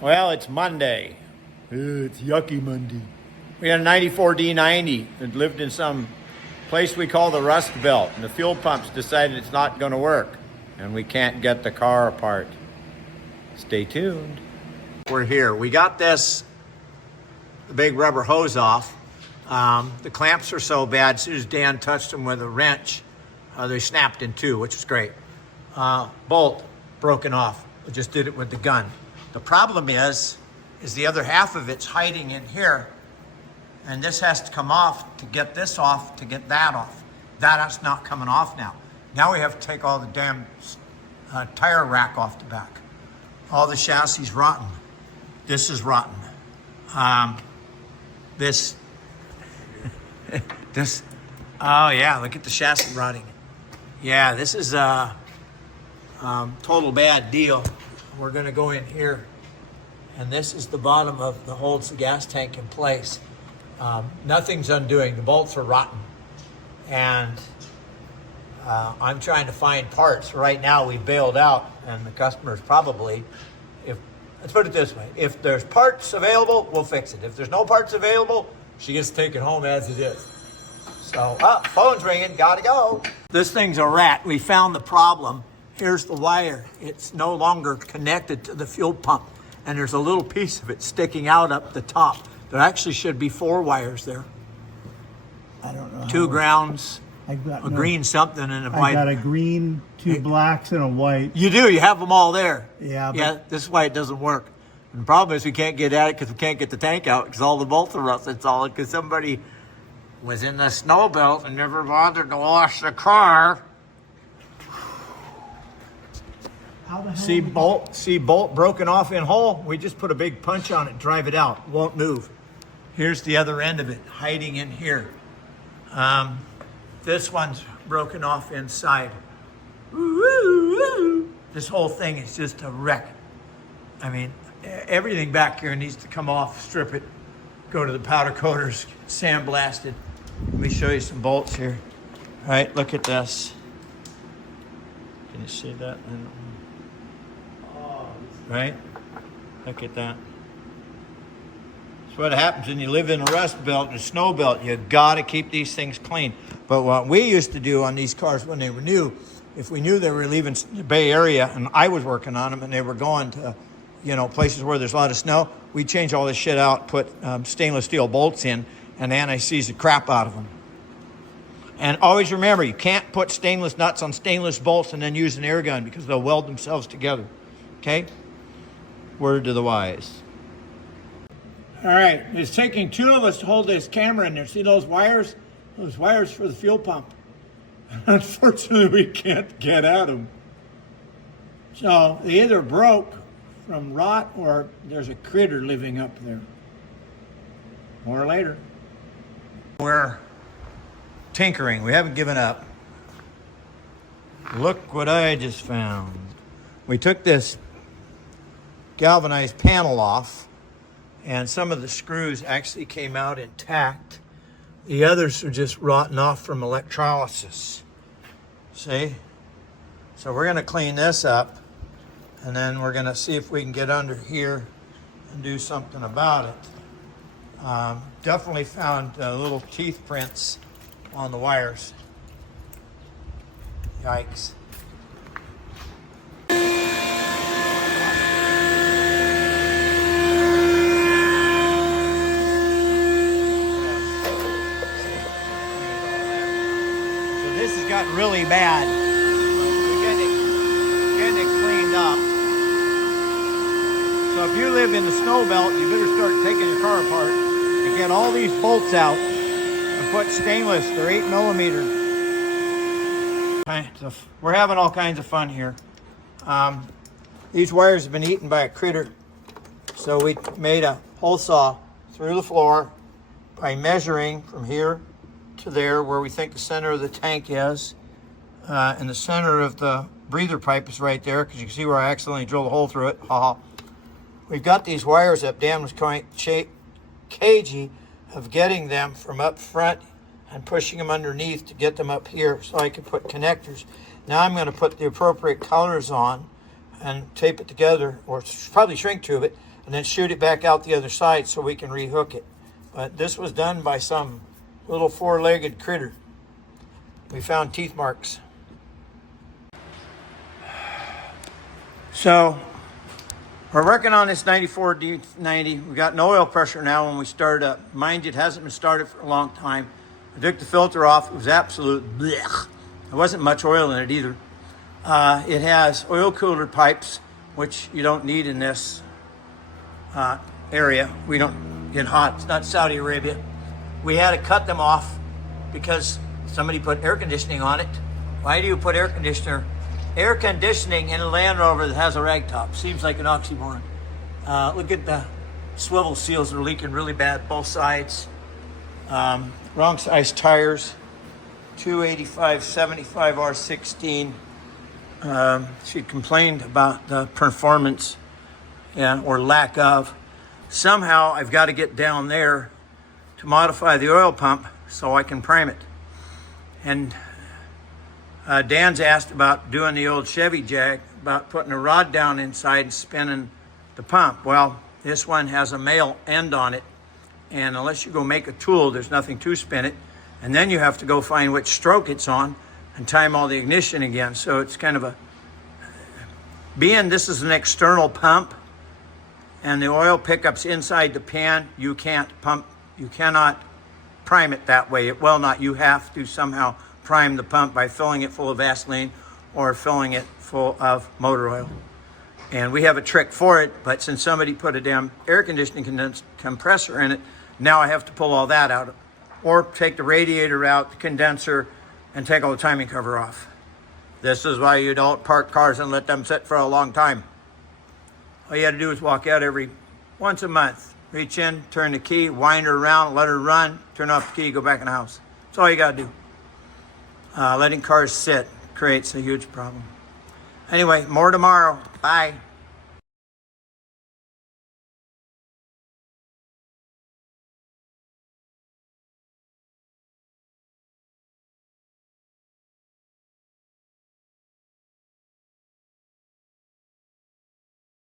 Well, it's Monday. It's yucky Monday. We had a 94 D90 that lived in some place we call the Rust Belt, and the fuel pumps decided it's not going to work, and we can't get the car apart. Stay tuned. We're here. We got the big rubber hose off. The clamps are so bad, as soon as Dan touched them with a wrench, they snapped in two, which was great. Bolt broken off. We just did it with the gun. The problem is the other half of it's hiding in here, and this has to come off to get this off, to get that off. That's not coming off now. Now we have to take all the damn tire rack off the back. All the chassis rotten. This is rotten. This, oh yeah, look at the chassis rotting. Yeah, this is a total bad deal. We're gonna go in here, and this is the bottom of the holds the gas tank in place. Nothing's undoing. The bolts are rotten, and I'm trying to find parts. Right now we bailed out, and the customer's probably, let's put it this way, if there's parts available, we'll fix it. If there's no parts available, she gets to take it home as it is. So, phone's ringing, gotta go. This thing's a rat. We found the problem. Here's the wire. It's no longer connected to the fuel pump, and there's a little piece of it sticking out up the top. There actually should be 4 wires there. I don't know. 2 grounds, a green something, and a white. I got a green, 2 blacks, and a white. You do, you have them all there. Yeah. Yeah, this is why it doesn't work. And the problem is we can't get at it because we can't get the tank out because all the bolts are rusted solid because somebody was in the snow belt and never bothered to wash the car. How the hell See bolt broken off in hole? We just put a big punch on it, drive it out, won't move. Here's the other end of it, hiding in here. This one's broken off inside. This whole thing is just a wreck. I mean, everything back here needs to come off, strip it, go to the powder coaters, sandblast it. Let me show you some bolts here. All right, look at this. Can you see that? Right? Look at that. That's what happens when you live in a rust belt and a snow belt. You gotta keep these things clean. But what we used to do on these cars when they were new, if we knew they were leaving the Bay Area and I was working on them and they were going to, places where there's a lot of snow, we'd change all this shit out, put stainless steel bolts in, and anti-seize the crap out of them. And always remember, you can't put stainless nuts on stainless bolts and then use an air gun because they'll weld themselves together. Okay? Word to the wise. All right, it's taking 2 of us to hold this camera in there. See those wires? Those wires for the fuel pump. Unfortunately, we can't get at them. So they either broke from rot or there's a critter living up there. More later. We're tinkering. We haven't given up. Look what I just found. We took this galvanized panel off, and some of the screws actually came out intact. The others are just rotten off from electrolysis. See? So we're going to clean this up, and then we're going to see if we can get under here and do something about it. Definitely found little teeth prints on the wires. Yikes. This has gotten really bad. We're getting it cleaned up. So if you live in the snow belt, you better start taking your car apart and get all these bolts out and put stainless. They're 8mm. Okay, so we're having all kinds of fun here. These wires have been eaten by a critter, so we made a hole saw through the floor by measuring from here to there where we think the center of the tank is, and the center of the breather pipe is right there because you can see where I accidentally drilled a hole through it. We've got these wires up. Dan was quite cagey of getting them from up front and pushing them underneath to get them up here so I could put connectors. Now I'm going to put the appropriate colors on and tape it together, or probably shrink tube it, and then shoot it back out the other side so we can rehook it. But this was done by some little four-legged critter. We found teeth marks. So we're working on this 94 D90. We got no oil pressure now when we start up. Mind you, it hasn't been started for a long time. I took the filter off. It was absolute blech. There wasn't much oil in it either. It has oil cooler pipes, which you don't need in this area. We don't get hot. It's not Saudi Arabia. We had to cut them off because somebody put air conditioning on it. Why do you put air conditioning in a Land Rover that has a rag top? Seems like an oxymoron. Look at the swivel seals are leaking really bad, both sides. Wrong size tires. 285 75 R16. She complained about the performance or lack of. Somehow I've got to get down there to modify the oil pump so I can prime it. And Dan's asked about doing the old Chevy Jag, about putting a rod down inside and spinning the pump. Well, this one has a male end on it, and unless you go make a tool, there's nothing to spin it. And then you have to go find which stroke it's on and time all the ignition again. So it's kind of being this is an external pump and the oil pickup's inside the pan, you cannot prime it that way. It will not. You have to somehow prime the pump by filling it full of Vaseline or filling it full of motor oil. And we have a trick for it, but since somebody put a damn air conditioning compressor in it, now I have to pull all that out. Or take the radiator out, the condenser, and take all the timing cover off. This is why you don't park cars and let them sit for a long time. All you had to do is walk out once a month. Reach in, turn the key, wind her around, let her run, turn off the key, go back in the house. That's all you got to do. Letting cars sit creates a huge problem. Anyway, more tomorrow. Bye.